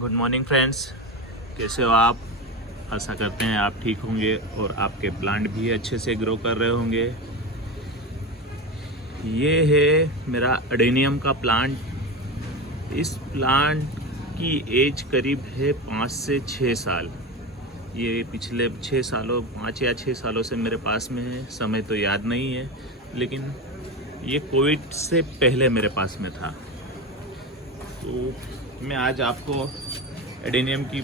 Good morning friends, कैसे हो आप? आशा करते हैं आप ठीक होंगे और आपके प्लांट भी अच्छे से ग्रो कर रहे होंगे। ये है मेरा अडेनियम का प्लांट। इस प्लांट की एज करीब है 5 से 6 साल। ये पिछले 6 सालों 5 या 6 सालों से मेरे पास में है। समय तो याद नहीं है, लेकिन ये कोविड से पहले मेरे पास में था। तो मैं आज आपको एडेनियम की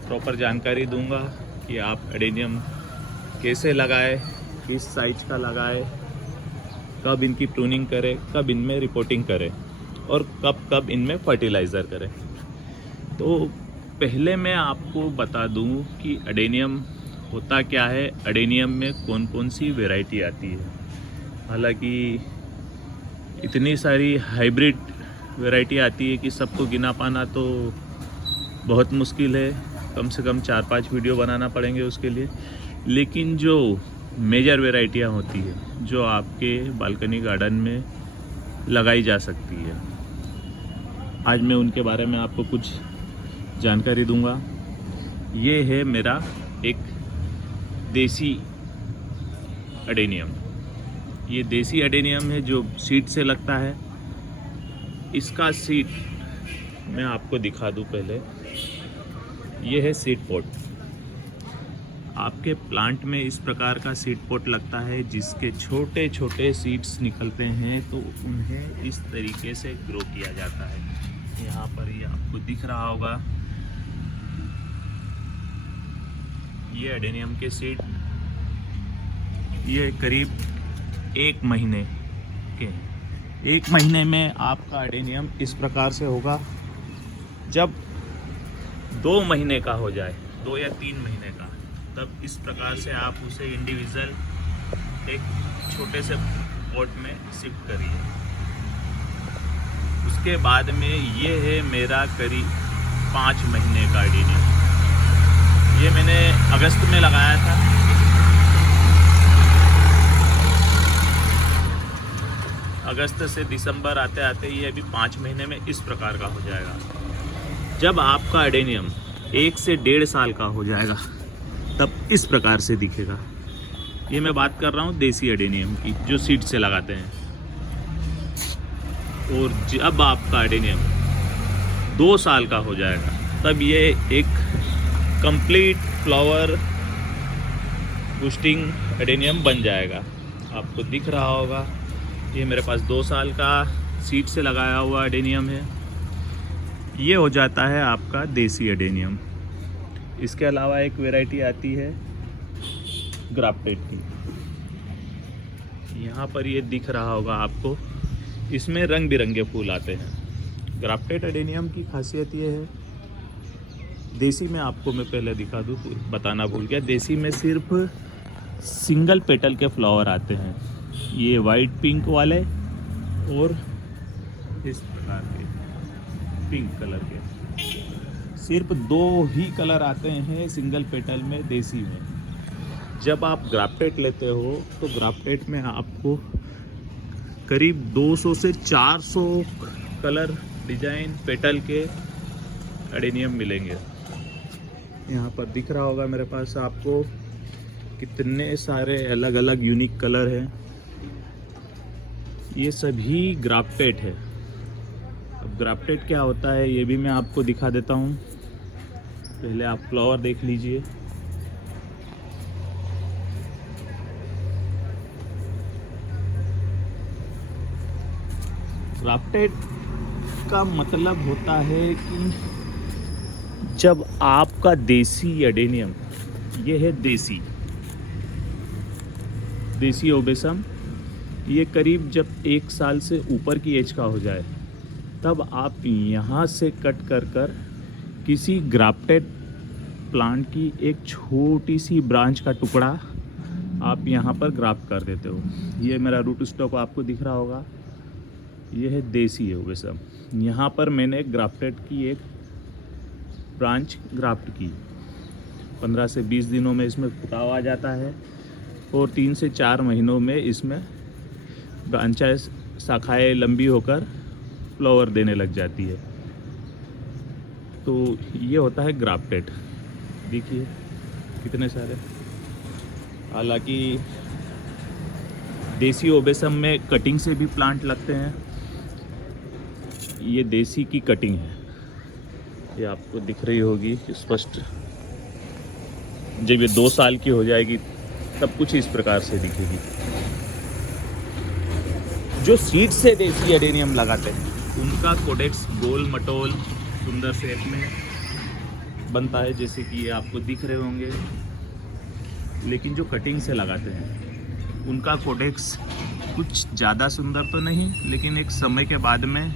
प्रॉपर जानकारी दूंगा कि आप एडेनियम कैसे लगाएं, किस साइज का लगाएं, कब इनकी प्रूनिंग करें, कब इनमें रिपोर्टिंग करें और कब कब इनमें फर्टिलाइज़र करें। तो पहले मैं आपको बता दूं कि एडेनियम होता क्या है, एडेनियम में कौन कौन सी वैरायटी आती है। हालांकि इतनी सारी हाइब्रिड वैरायटी आती है कि सबको गिना पाना तो बहुत मुश्किल है। कम से कम 4-5 वीडियो बनाना पड़ेंगे उसके लिए। लेकिन जो मेजर वैरायटियाँ होती है, जो आपके बालकनी गार्डन में लगाई जा सकती है, आज मैं उनके बारे में आपको कुछ जानकारी दूंगा। ये है मेरा एक देसी एडेनियम। ये देसी एडेनियम है जो सीड से लगता है। इसका सीड मैं आपको दिखा दूं पहले। ये है सीड पॉट। आपके प्लांट में इस प्रकार का सीड पॉट लगता है जिसके छोटे छोटे सीड्स निकलते हैं, तो उन्हें इस तरीके से ग्रो किया जाता है। यहाँ पर ये आपको दिख रहा होगा, ये एडेनियम के सीड। ये करीब 1 महीने के हैं। 1 महीने में आपका एडेनियम इस प्रकार से होगा। जब 2 महीने का हो जाए, 2 या 3 महीने का, तब इस प्रकार से आप उसे इंडिविजुअल एक छोटे से पॉट में शिफ्ट करिए। उसके बाद में ये है मेरा करीब 5 महीने का एडेनियम। ये मैंने अगस्त में लगाया था। अगस्त से दिसंबर आते आते ये अभी 5 महीने में इस प्रकार का हो जाएगा। जब आपका एडेनियम 1 से 1.5 साल का हो जाएगा, तब इस प्रकार से दिखेगा। ये मैं बात कर रहा हूँ देसी एडेनियम की, जो सीड से लगाते हैं। और जब आपका एडेनियम 2 साल का हो जाएगा, तब ये एक कंप्लीट फ्लावर बूस्टिंग एडेनियम बन जाएगा। आपको दिख रहा होगा, ये मेरे पास 2 साल का सीड से लगाया हुआ एडेनियम है। ये हो जाता है आपका देसी एडेनियम। इसके अलावा एक वैरायटी आती है ग्राफ्टेड की। यहाँ पर ये दिख रहा होगा आपको, इसमें रंग बिरंगे फूल आते हैं। ग्राफ्टेड एडेनियम की खासियत ये है, देसी में आपको मैं पहले दिखा दूँ, बताना भूल गया। देसी में सिर्फ सिंगल पेटल के फ्लावर आते हैं, ये वाइट पिंक वाले और इस प्रकार के पिंक कलर के। सिर्फ 2 ही कलर आते हैं सिंगल पेटल में, देसी में। जब आप ग्राफ्टेड लेते हो तो ग्राफ्टेड में आपको करीब 200 से 400 कलर, डिजाइन, पेटल के एडेनियम मिलेंगे। यहाँ पर दिख रहा होगा मेरे पास आपको कितने सारे अलग अलग यूनिक कलर हैं। ये सभी ग्राफ्टेड है। अब ग्राफ्टेड क्या होता है ये भी मैं आपको दिखा देता हूँ। पहले आप फ्लावर देख लीजिए। ग्राफ्टेड का मतलब होता है कि जब आपका देसी एडेनियम, ये है देसी ओबेसम, ये करीब जब 1 साल से ऊपर की एज का हो जाए, तब आप यहाँ से कट कर किसी ग्राफ्टेड प्लांट की एक छोटी सी ब्रांच का टुकड़ा आप यहाँ पर ग्राफ्ट कर देते हो। ये मेरा रूट स्टॉक आपको दिख रहा होगा, ये है देसी ओबेसम। यहाँ पर मैंने ग्राफ्टेड की एक ब्रांच ग्राफ्ट की। 15 से 20 दिनों में इसमें फुटाव आ जाता है और 3 से 4 महीनों में इसमें ब्रांचें, शाखाएँ लंबी होकर फ्लावर देने लग जाती है। तो ये होता है ग्राफ्टेड। देखिए कितने सारे, हालांकि देसी ओबेसम में कटिंग से भी प्लांट लगते हैं। ये देसी की कटिंग है, ये आपको दिख रही होगी स्पष्ट। जब ये 2 साल की हो जाएगी तब कुछ इस प्रकार से दिखेगी। जो सीड से देसी एडेनियम लगाते हैं उनका कोडेक्स गोल मटोल सुंदर शेप में बनता है, जैसे कि ये आपको दिख रहे होंगे। लेकिन जो कटिंग से लगाते हैं उनका कोडेक्स कुछ ज़्यादा सुंदर तो नहीं, लेकिन एक समय के बाद में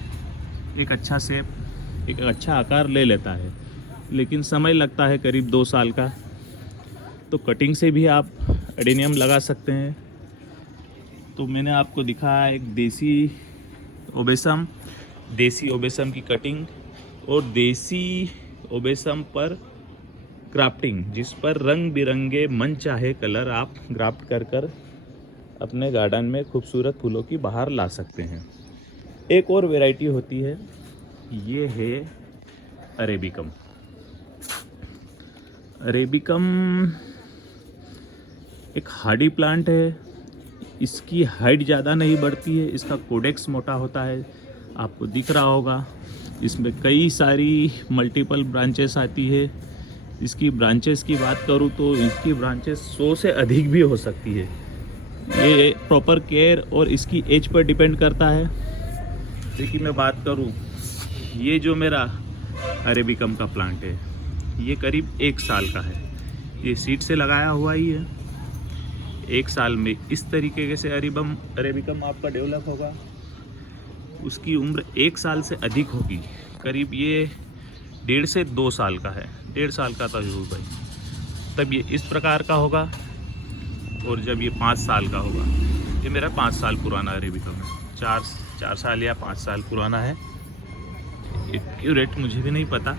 एक अच्छा शेप, एक अच्छा आकार ले लेता है। लेकिन समय लगता है करीब 2 साल का। तो कटिंग से भी आप एडेनियम लगा सकते हैं। तो मैंने आपको दिखाया एक देसी ओबेसम की कटिंग और देसी ओबेसम पर क्राफ्टिंग, जिस पर रंग बिरंगे मन चाहे कलर आप ग्राफ्ट कर अपने गार्डन में खूबसूरत फूलों की बाहर ला सकते हैं। एक और वैरायटी होती है, ये है अरेबिकम। अरेबिकम एक हार्डी प्लांट है। इसकी हाइट ज़्यादा नहीं बढ़ती है, इसका कोडेक्स मोटा होता है, आपको दिख रहा होगा। इसमें कई सारी मल्टीपल ब्रांचेस आती है। इसकी ब्रांचेस की बात करूँ तो इसकी ब्रांचेस 100 से अधिक भी हो सकती है। ये प्रॉपर केयर और इसकी एज पर डिपेंड करता है। देखिए मैं बात करूँ, ये जो मेरा अरेबिकम का प्लांट है ये करीब 1 साल का है। ये सीड से लगाया हुआ ही है। 1 साल में इस तरीके से अरेबिकम आपका डेवलप होगा। उसकी उम्र 1 साल से अधिक होगी, करीब ये 1.5 से 2 साल का है। 1.5 साल का तो होगा भाई, तब ये इस प्रकार का होगा। और जब ये 5 साल का होगा, ये मेरा 5 साल पुराना अरेबिकम है। 4 साल या 5 साल पुराना है, एक्यूरेट मुझे भी नहीं पता।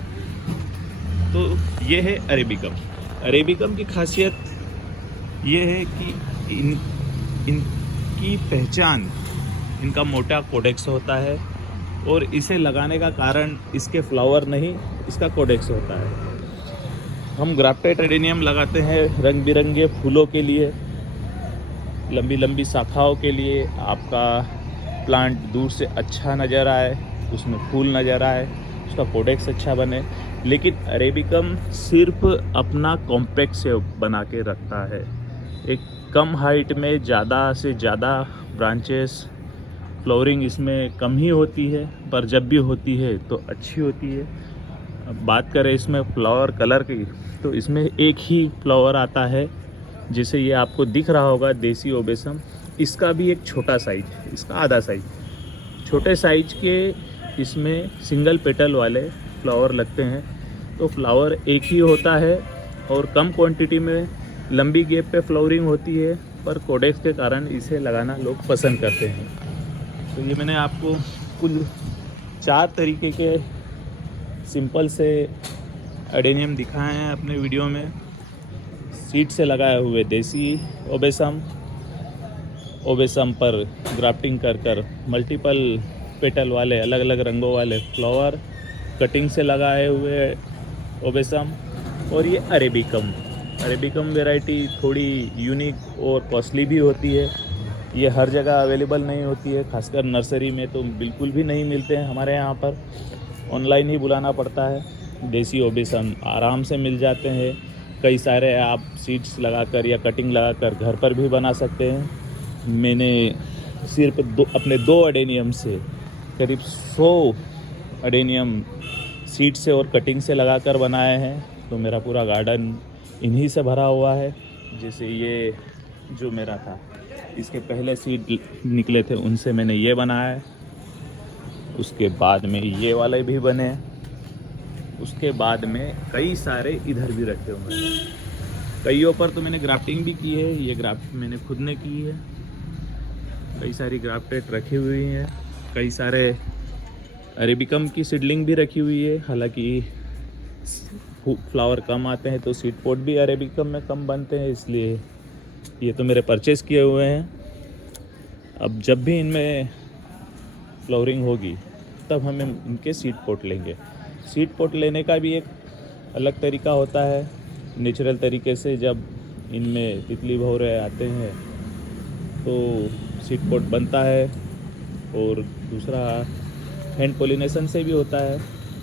तो ये है अरेबिकम। अरेबिकम की खासियत ये है कि इनकी पहचान, इनका मोटा कोडेक्स होता है। और इसे लगाने का कारण इसके फ्लावर नहीं, इसका कोडेक्स होता है। हम ग्राफ्टेड एडेनियम लगाते हैं रंग बिरंगे फूलों के लिए, लंबी लंबी शाखाओं के लिए। आपका प्लांट दूर से अच्छा नज़र आए, उसमें फूल नज़र आए, उसका कोडेक्स अच्छा बने। लेकिन अरेबिकम सिर्फ अपना कॉम्पैक्ट से बना के रखता है। एक कम हाइट में ज़्यादा से ज़्यादा ब्रांचेस, फ्लावरिंग इसमें कम ही होती है, पर जब भी होती है तो अच्छी होती है। अब बात करें इसमें फ्लावर कलर की, तो इसमें एक ही फ्लावर आता है, जैसे ये आपको दिख रहा होगा देसी ओबेसम। इसका भी एक छोटा साइज, इसका आधा साइज, छोटे साइज के इसमें सिंगल पेटल वाले फ्लावर लगते हैं। तो फ्लावर एक ही होता है और कम क्वांटिटी में लंबी गैप पे फ्लावरिंग होती है, पर कोडेक्स के कारण इसे लगाना लोग पसंद करते हैं। तो ये मैंने आपको कुल 4 तरीके के सिंपल से एडेनियम दिखाए हैं अपने वीडियो में। सीड से लगाए हुए देसी ओबेसम पर ग्राफ्टिंग कर मल्टीपल पेटल वाले अलग अलग रंगों वाले फ्लावर, कटिंग से लगाए हुए ओबेसम, और ये अरेबिकम वैरायटी थोड़ी यूनिक और कॉस्टली भी होती है। ये हर जगह अवेलेबल नहीं होती है, खासकर नर्सरी में तो बिल्कुल भी नहीं मिलते हैं। हमारे यहाँ पर ऑनलाइन ही बुलाना पड़ता है। देसी ओबेसम आराम से मिल जाते हैं। कई सारे आप सीड्स लगाकर या कटिंग लगाकर घर पर भी बना सकते हैं। मैंने सिर्फ अपने 2 एडेनियम से करीब 100 एडेनियम सीड से और कटिंग से लगाकर बनाए हैं। तो मेरा पूरा गार्डन इन्हीं से भरा हुआ है। जैसे ये जो मेरा था, इसके पहले सीड निकले थे, उनसे मैंने ये बनाया है। उसके बाद में ये वाले भी बने। उसके बाद में कई सारे इधर भी रखे हुए हैं। कईयों पर तो मैंने ग्राफ्टिंग भी की है। ये ग्राफ्ट मैंने खुद ने की है। कई सारी ग्राफ्टेड रखी हुई हैं। कई सारे अरेबिकम की सीडलिंग भी रखी हुई है। हालांकि फ्लावर कम आते हैं तो सीड पॉट भी अरेबिकम में कम बनते हैं, इसलिए ये तो मेरे परचेस किए हुए हैं। अब जब भी इनमें फ्लावरिंग होगी तब हम इनके सीड पॉट लेंगे। सीड पोट लेने का भी एक अलग तरीका होता है। नेचुरल तरीके से जब इनमें तितली भौरे आते हैं तो सीड पोट बनता है। और दूसरा हैंड पोलिनेशन से भी होता है,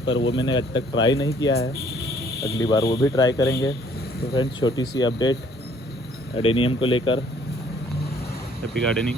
पर वो मैंने आज तक ट्राई नहीं किया है, अगली बार वो भी ट्राई करेंगे। तो फ्रेंड्स, छोटी सी अपडेट एडेनियम को लेकर। Happy gardening.